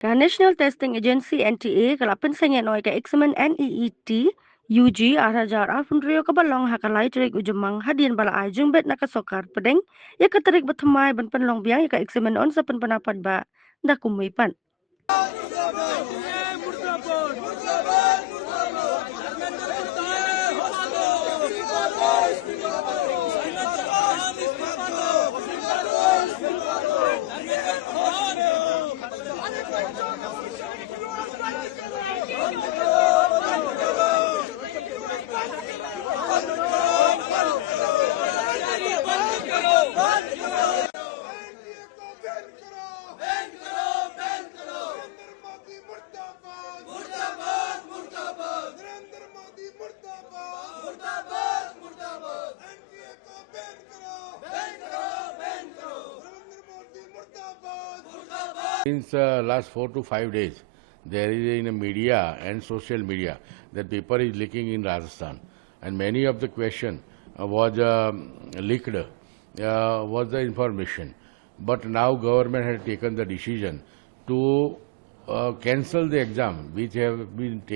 National Testing Agency NTA kalapin sa ngenoy ka examen NEET UG arajar alfundrio kabalong hakalay tirig ujumang hadian bala ajung bet nakasokar pedeng ya katarik batumay ban panlong biang ya ka examen on sa panpanapad ba da kumuipan. Since last 4 to 5 days, there is in the media and social media that paper is leaking in Rajasthan, and many of the question was leaked, was the information. But now government has taken the decision to cancel the exam which have been taken.